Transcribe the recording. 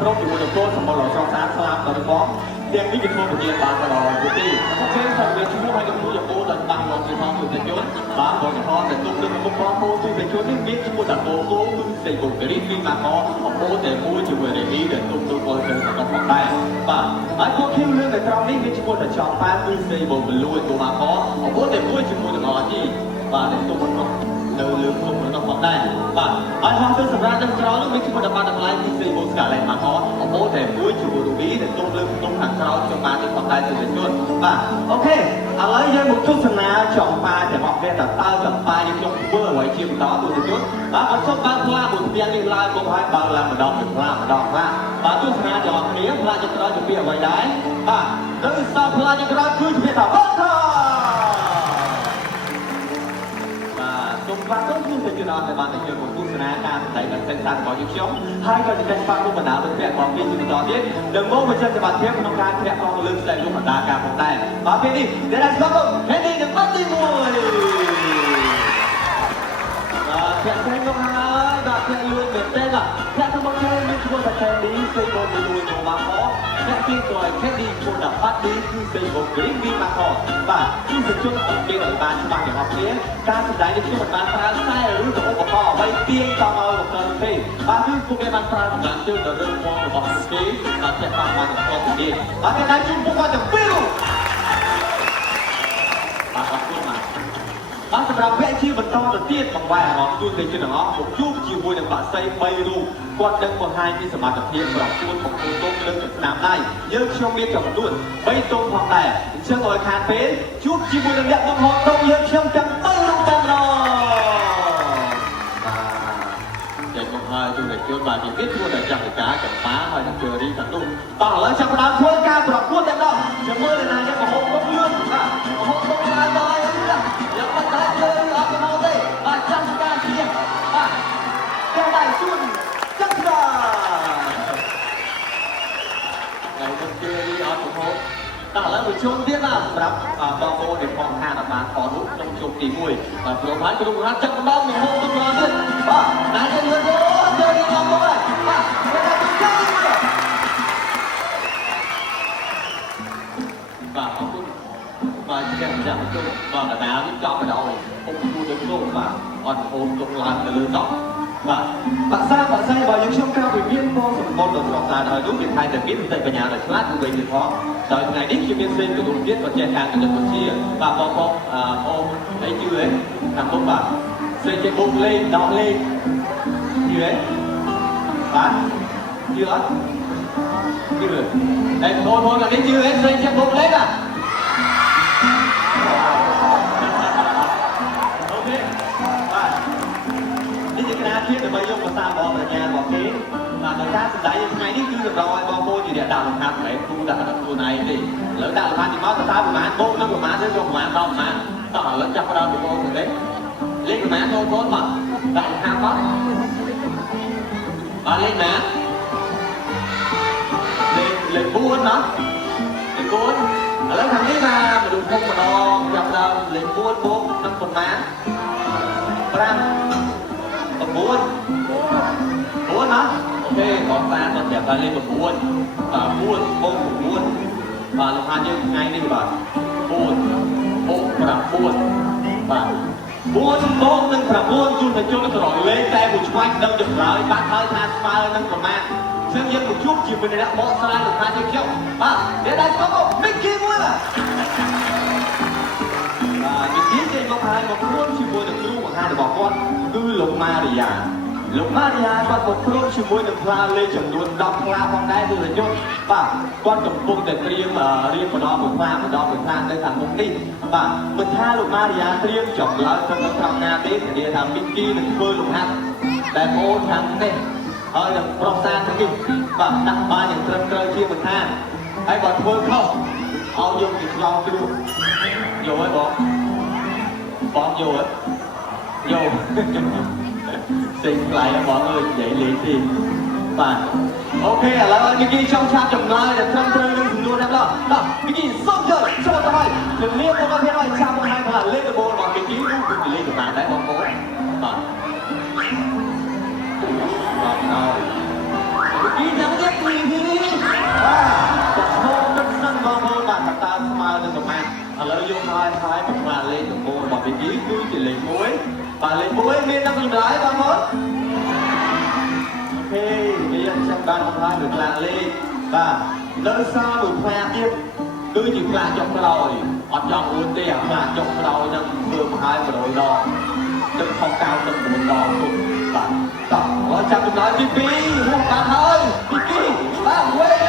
ក្រុមជាមួយនឹងពលសម្បល់ស្រស់ស្អាតស្លាប់ដល់ផងទាំងនេះគឺធ្វើពជាបានដល់ទីទីអូខេសូមជម្រាបជូនឲ្យលោកគ្រូយ៉ាងបានលោកជាផងទូទៅជនបាទបងប្អូនដែលទុកលើមុខបងប្អូនទូទៅជននេះមានជាមួយដល់គោគឺសេបុករីពីមកអបអូតែមួយជាមួយរេនីដែលទុកទៅពលទៅដល់ផងដែរបាទហើយពួកខ្ញុំលើកតែត្រង់នេះមានជាមួយដល់ចောင်းប៉ាគឺសេបុកលួយទៅមកអបអូតែមួយជាមួយនឹងអជីបាទដែលទុកទៅលើលើក្នុងរបស់ផងដែរបាទហើយហោះទៅសម្រាប់ដល់ក្រោយនោះមានជាមួយដល់បាត់តម្លៃគឺសេបុកស្កាឡែមកអបអូតែមួយជាមួយរូប៊ីដែលទុកលើក្នុងខាងក្រោយខ្ញុំបានទៅផងដែរទូទៅជនបាទអូខេឥឡូវយើងមកទស្សនាចောင်းប៉ាទាំងអស់គ្នាតើចောင်းប៉ានេះខ្ញុំធ្វើអ្វីជាបន្តទូទៅជនបាទអត់សុំបើផ្លាមួយផ្ទាំងនេះឡើងមកហើយបើឡើងម្ដងផ្លាបាទទស្សនាទាំងអស់គ្នាផ្លាចក្រោយជំរាបអ្វីដែរបាទទៅសោះផ្លាចក្រោយគឺជំរាបថាអូខេសូមបាទទៅគឺទៅដល់តែបានតែយើងមកទស្សនាការសម្ដែងដ៏សិក្សារបស់យើងខ្ញុំហើយក៏จะเป็นความรู้បណ្ដាលវិទ្យារបស់គេជាបន្តទៀតនឹងមកបញ្ជាក់សមត្ថភាពក្នុងការធ្លាក់ផងលើស្ដែងលោកបណ្ដាការផងដែរបាទពេលនេះដែលស្គាល់ទៅពេលនេះនឹងបាត់ទី1បាទធាក់ទៅមកហើយបាទធាក់លឿនមែនទេបាទធាក់ទៅមកហើយមានឈ្មោះថាខេឌីសេបូលួយទៅមកធាក់ទីក្រោយខេឌីឈ្មោះថាបាត់ឌីគឺសេបូគ្រីមវីមកបាទគឺសញ្ជុំអង្កេតឲ្យបានច្បាស់ទាំងអស់គ្នាការសម្ដែងនេះខ្ញុំមិនបានប្រើខ្សែឬក៏ឧបករណ៍អ្វីទាញតាមឲ្យលោកទៅទេបាទគឺពួកគេបានប្រើកម្លាំងជើងដ៏រឹងមាំរបស់ពួកគេបាទធាក់បានបានទាំងពីរបាទគេបានជូនពួកគាត់ទាំងពីរបាទអរគុណបាទបាទសម្រាប់វគ្គជាបន្តទៅទៀតបង្វែរអារម្មណ៍ទូទៅជនទាំងអស់មកជួបជាមួយនឹងបាក់សី3រូបគាត់នឹងបង្ហាញពីសមត្ថភាពប្រកួតបង្ហាញទុំលើស្នាមដៃយើងខ្ញុំមានចំនួន3ទុំផងដែរអញ្ចឹងឲ្យខានពេលជួបជាមួយនឹងអ្នកបង្ហោះទុំយើងខ្ញុំទាំង3រូបតែម្ដងបាទចេញមកហើយទូទៅជនបាទនិយាយជួនតែចាស់វិការចម្បាហើយនឹងជើរីខាងនោះបាទឥឡូវចាប់ផ្ដើមធ្វើការប្រកួតតែម្ដងជាមួយនឹងអ្នកបង្ហោះទុំលឿនបាទបង្ហោះទុំឡើងដល់ยังไม่ได้เลยออกมาเลยมาจังการเสียมาแค่ได้ส่วนจังการไงคนเจอที่ออกมาแต่แล้วผู้ชมที่น่าสำหรับบอลโบในฟองห้าบาทขอรุกลงชมตีมวยแบบโปรพันธ์กระดูกรัดจับบ้องหนึ่งโมงต้องรอด้วยป่ะนายจะเลือกเจอที่ออกมาป่ะไม่ได้ต้องเจอป่ะขอบคุณmà chỉ cần rằng chung và cả đá biết cho vào đầu không mua được luôn mà còn ôm trong làn từ lưỡi tóc và bạn sai vào những sông cao về biên vô một môn được trọng tài đời đúng việc hai đời kiến tại nhà là lát của mình thì khó đời ngày đích khi biên sinh của đúng tiết và che hàng của được chia và bom ôm đấy chưa ấy thằng bông bà xây cái bông lên đọ lên như ấy bán chưa chưa đây thôi là đấy chưa ấy xây cái bông lên àที่จะไปยกมาสร้างบอลแต่งานบอกนี้mà người ta sẽ dạy ngày đi cứ được rồi bom bôi thì địa đạo làm hạt phải thu đặt thu này đi lỡ đạo làm thì máu ta sao mà bôi nó của má sẽ dùng má đâu mà tao lớn chắc đâu thì bôi rồi đấy lên của má thôi bôi mà đạo hạt đó và lên má lên buôn đó lên buôn lấy thằng ấy ra mà đừng không mà đo gặp đâu lên buôn năm phần má buôn hả? Ok, còn ta còn đẹp là lên một buôn và làm hai như ngay đi bà buôn và buôn nâng và buôn chung thành chung nó rồi lên tay một quanh đâu được rồi bạn hơi than pha nâng còn mangซึ่งยังmột chút chỉ mình đã bỏ xa được hai chiếc chậu để đây có một Mickey Mouse những chiếc trên có hai một buôn chỉ mua được lưu bằng hai được bỏ con cứ lục Maria គាត់មកព្រមជាមួយនឹងផ្លាលេចំនួន10ផ្លាផងដែរទូទៅជនបាទគាត់កំពុងតែត្រៀមរៀបម្ដងមួយផ្លានៅខាងមុខនេះបាទមិនថាលោកម៉ារីយ៉ាត្រៀមចម្លើយទៅនៅត្រង់ណាទេធានាថាមីគីនឹងធ្វើលំហាត់តែម៉ូខាងនេះហើយនឹងប្រុសសាខាងនេះបាទដាក់បានយ៉ាងត្រឹមត្រូវជាមិនថាហើយបើធ្វើខុសឲ្យយកទៅឆ្លងគ្រូយកហើយបងយកsinh lại mọi người dậy liền thì và ok là cái gì trong chat chồng lại để trong chơi lên luôn em đó cái gì sốt rồi cho tao hỏi đừng liên tục có thể nói sao một hai là lên được bộ mà cái ký luôn đừng lên được bàn đấy bóng bố rồi cái ký nhắm nhất đi នឹងប្រមាណឥឡូវយកហើយបំផ្លាញលេខដំបូងរបស់វិគីគឺជាលេខ1បាទលេខ1មានដល់ចម្លើយបងប្អូនអូខេវាចាំបានបំផ្លាញឬផ្លាញលេខបាទនៅសារមួយផ្លាញទៀតគឺជាផ្លាញចុងក្រោយអត់ចង់អួតទេអាផ្លាញចុងក្រោយនឹងធ្វើមកហើយ100ដងទឹកខំកៅទឹក9ដងទុកបាទតោះចាប់ចម្លើយទី2ហួសបានហើយវិគីបាទវេ